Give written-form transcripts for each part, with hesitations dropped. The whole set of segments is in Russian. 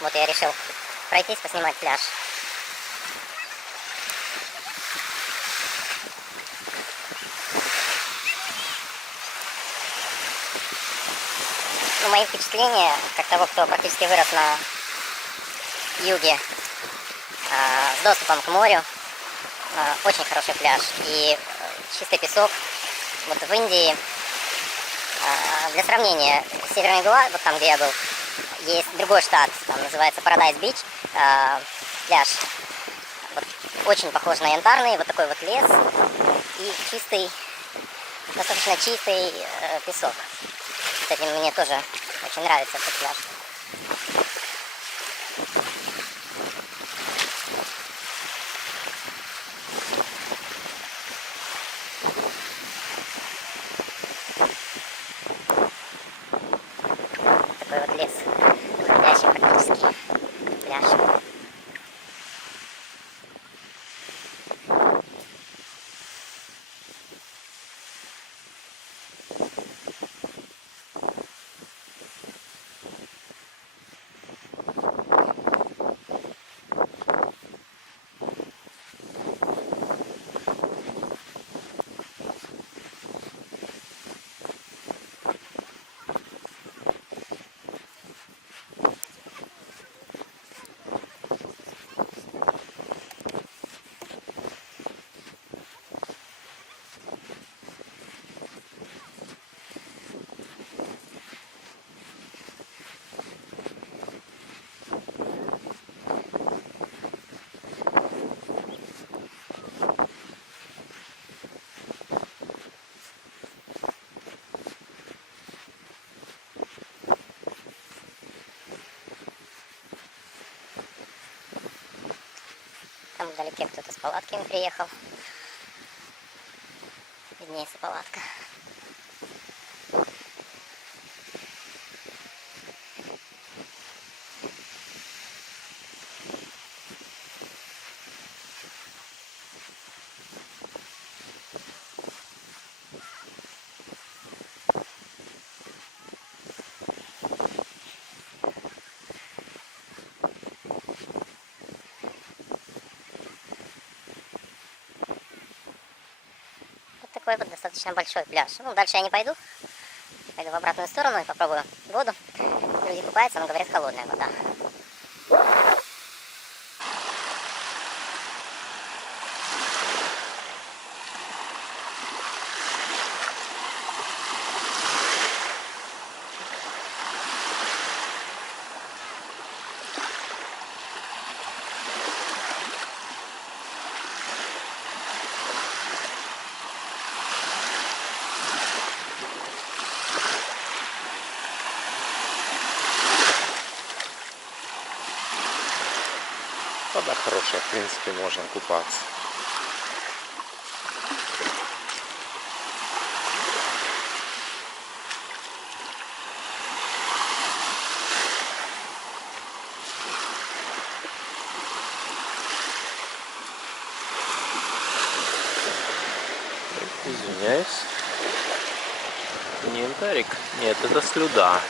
Вот я решил пройтись, поснимать пляж. Ну, мои впечатления, как того, кто практически вырос на юге, с доступом к морю, очень хороший пляж и чистый песок. Вот в Индии, для сравнения, Северная Гуа, вот там, где я был, есть другой штат, там называется Парадайз Бич, пляж. Вот, очень похож на янтарный, вот такой вот лес и чистый, достаточно чистый песок. Кстати, мне тоже очень нравится этот пляж. Такой вот лес, уходящий практически пляж. Там вдалеке кто-то с палатками приехал. Виднеется палатка. Такой вот достаточно большой пляж. Ну, дальше я не пойду. Пойду в обратную сторону и попробую воду. Люди купаются, но говорят, холодная вода. Вода хорошая, в принципе, можно купаться. Извиняюсь. Не янтарик? Нет, это слюда.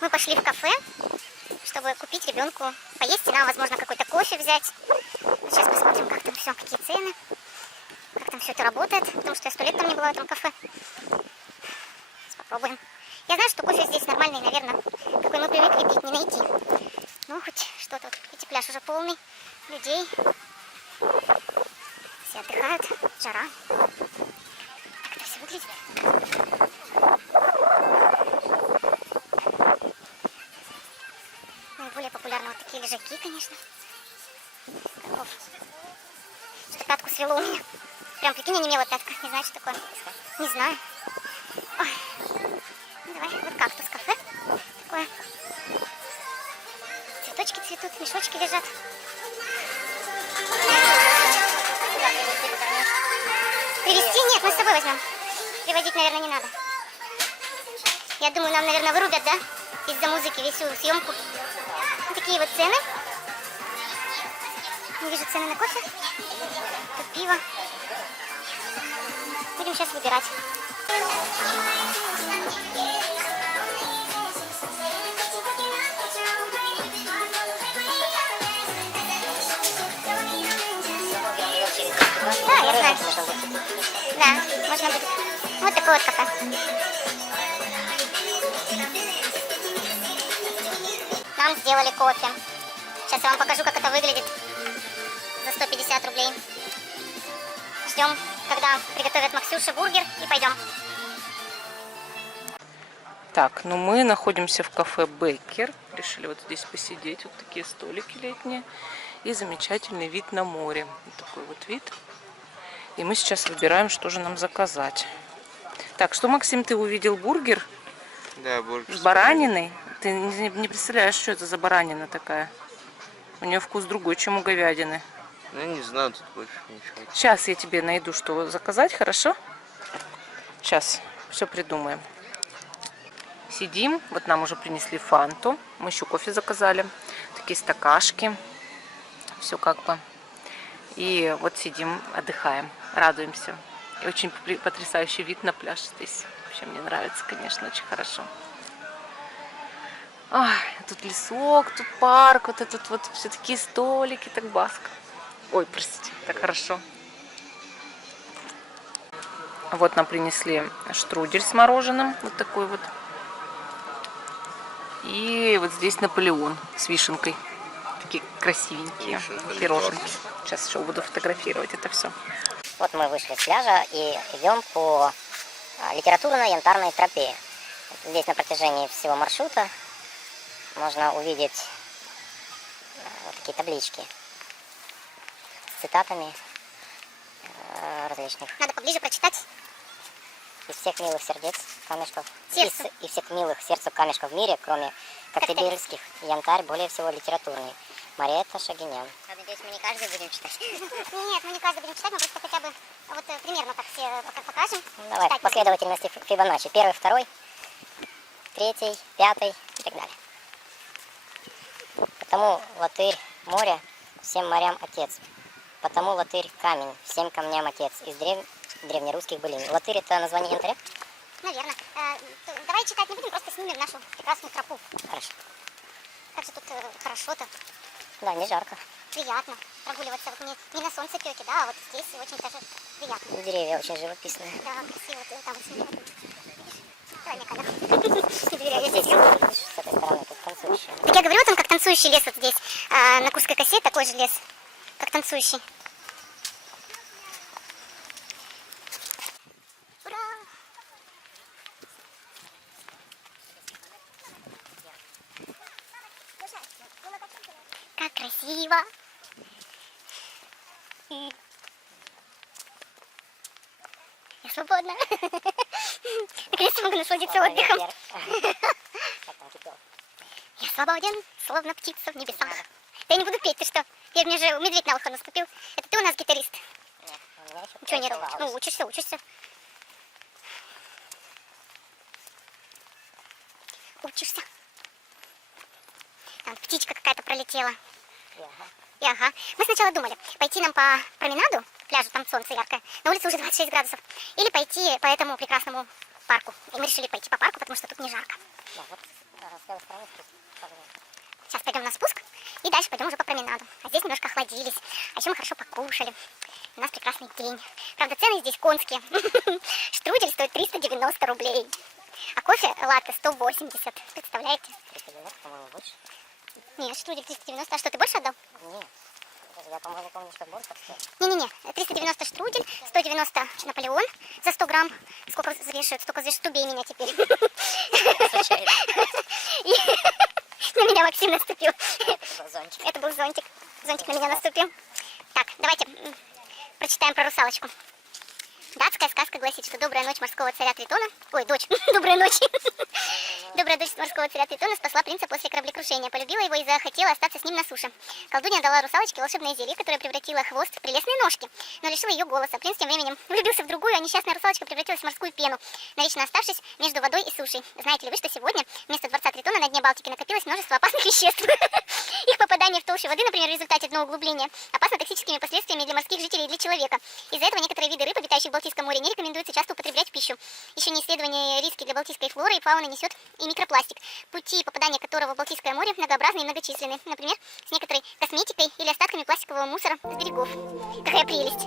Мы пошли в кафе, чтобы купить ребенку поесть и нам, возможно, какой-то кофе взять. Сейчас посмотрим, как там все, какие цены, как там все это работает, потому что я 100 лет там не была в этом кафе. Сейчас попробуем. Я знаю, что кофе здесь нормальный, наверное, какой мы привыкли пить, не найти. Ну, хоть что-то. Видите, пляж уже полный людей. Все отдыхают, жара. Так это все выглядит. Наиболее популярны вот такие лежаки, конечно. Каков. Что пятку свело у меня. Прям, прикинь, онемела пятка. Не знаю, что такое. Не знаю. Ой. Ну, давай, вот кактус кафе. Такое. Цветочки цветут, мешочки лежат. Привезти? Нет, мы с собой возьмем. Привозить, наверное, не надо. Я думаю, нам, наверное, вырубят, да? Из-за музыки всю съемку. Вот такие вот цены. Не вижу цены на кофе. Тут пиво. Будем сейчас выбирать. Да, я знаю. Да, можно будет. Вот такое вот кафе. Нам сделали кофе. Сейчас я вам покажу, как это выглядит за 150 рублей. Ждем, когда приготовят Максюше бургер, и пойдем. Так, ну мы находимся в кафе Беккер. Решили вот здесь посидеть. Вот такие столики летние. И замечательный вид на море. Вот такой вот вид. И мы сейчас выбираем, что же нам заказать. Так, что, Максим, ты увидел бургер? Да, бургер. С бараниной? Ты не представляешь, что это за баранина такая? У нее вкус другой, чем у говядины. Ну, я не знаю, тут больше ничего. Сейчас я тебе найду, что заказать, хорошо? Сейчас все придумаем. Сидим, вот нам уже принесли фанту. Мы еще кофе заказали. Такие стакашки. Все как бы. И вот сидим, отдыхаем, радуемся. И очень потрясающий вид на пляж здесь. Вообще мне нравится, конечно, очень хорошо. Ой, тут лесок, тут парк, вот этот вот, все такие столики, так баско. Ой, простите, так хорошо. Вот нам принесли штрудель с мороженым, вот такой вот. И вот здесь Наполеон с вишенкой. Такие красивенькие пироженки. Сейчас еще буду фотографировать это все. Вот мы вышли с пляжа и идем по литературно-янтарной тропе. Здесь на протяжении всего маршрута можно увидеть вот такие таблички с цитатами различных. Надо поближе прочитать. Из всех милых сердец камешков, Сердцу. из всех милых сердцу камешков в мире, кроме коктебельских, янтарь более всего литературный. Мариэтта Шагинян. Я надеюсь, мы не каждый будем читать. Нет, мы не каждый будем читать, мы просто хотя бы вот примерно так все покажем. Давай, Читать последовательности Фибоначчи. 1, 2, 3, 5 и так далее. Потому латырь море, всем морям отец. Потому латырь камень, всем камням отец. Из древнерусских былин. Латырь — это название янтаря? Наверное. Давай читать не будем, просто снимем нашу прекрасную тропу. Хорошо. Как же тут хорошо-то, Да, не жарко. приятно прогуливаться. Вот не на солнцепёке, да, а вот здесь очень даже приятно. Деревья очень живописные. Да, красиво. Ты там вот сними. Видишь? Давай мне камеру. Не доверяю, я здесь съем. С этой стороны тут танцующие. Так я говорю, там как танцующий лес вот здесь. На Курской косе такой же лес, как танцующий. Ура! Как красиво! Я свободна. Наконец-то могу насладиться отдыхом. Как там кипел? Я свободен, словно птица в небесах. Да я не буду петь, ты что? Мне же медведь на ухо наступил. Это ты у нас гитарист? Нет, у меня еще Ничего не получалось. Ну, учишься. Учишься. Там птичка какая-то пролетела. Ага. И ага. Мы сначала думали, пойти нам по променаду, пляжу, там солнце яркое, на улице уже 26 градусов, или пойти по этому прекрасному парку. И мы решили пойти по парку, потому что тут не жарко. Да, вот С левой стороны спуск. Сейчас пойдем на спуск и дальше пойдем уже по променаду. А здесь немножко охладились, а еще мы хорошо покушали. У нас прекрасный день. Правда, цены здесь конские. Штрудель стоит 390 рублей. А кофе латте 180. Представляете? 390, по-моему, больше. Нет, штрудель 390. А что, ты больше отдал? Нет. Даже я, по-моему, помню, что больше стоит. Не-не-не, 390 штрудель, 190 Наполеон за 100 грамм. Сколько взвешивают, столько взвешивают, убей меня теперь. Случайно. На меня Максим наступил. Это был зонтик. Это был зонтик. Зонтик на меня наступил. Так, давайте прочитаем про русалочку. Датская сказка гласит, что добрая ночь морского царя Тритона... Ой, дочь, добрая ночь. Добрая дочь морского царя Тритона спасла принца после кораблекрушения, полюбила его и захотела остаться с ним на суше. Колдунья дала русалочке волшебное зелье, которое превратило хвост в прелестные ножки, но лишило ее голоса. Принц тем временем влюбился в другую, а несчастная русалочка превратилась в морскую пену, навечно оставшись между водой и сушей. Знаете ли вы, что сегодня вместо дворца Тритона на дне Балтики накопилось множество опасных веществ? Их попадание в толщу воды, например, в результате дноуглубления, опасно токсическими последствиями для морских жителей и для человека. Из-за этого некоторые виды рыб, обитающих в Балтийском море, не рекомендуется часто употреблять в пищу. Еще не исследование риски для балтийской флоры и фауны несет и микропластик, пути попадания которого в Балтийское море многообразны и многочисленны. Например, с некоторой косметикой или остатками пластикового мусора с берегов. Какая прелесть!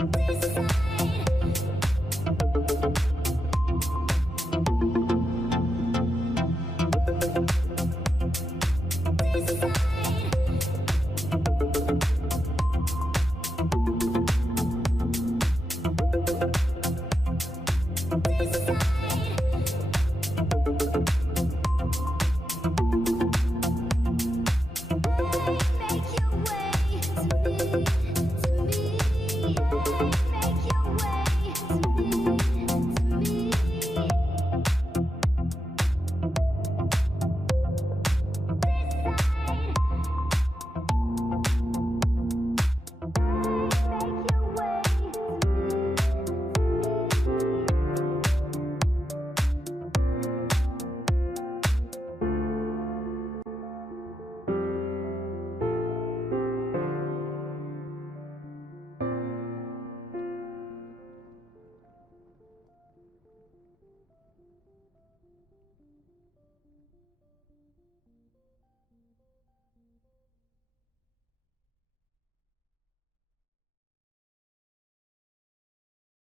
This side.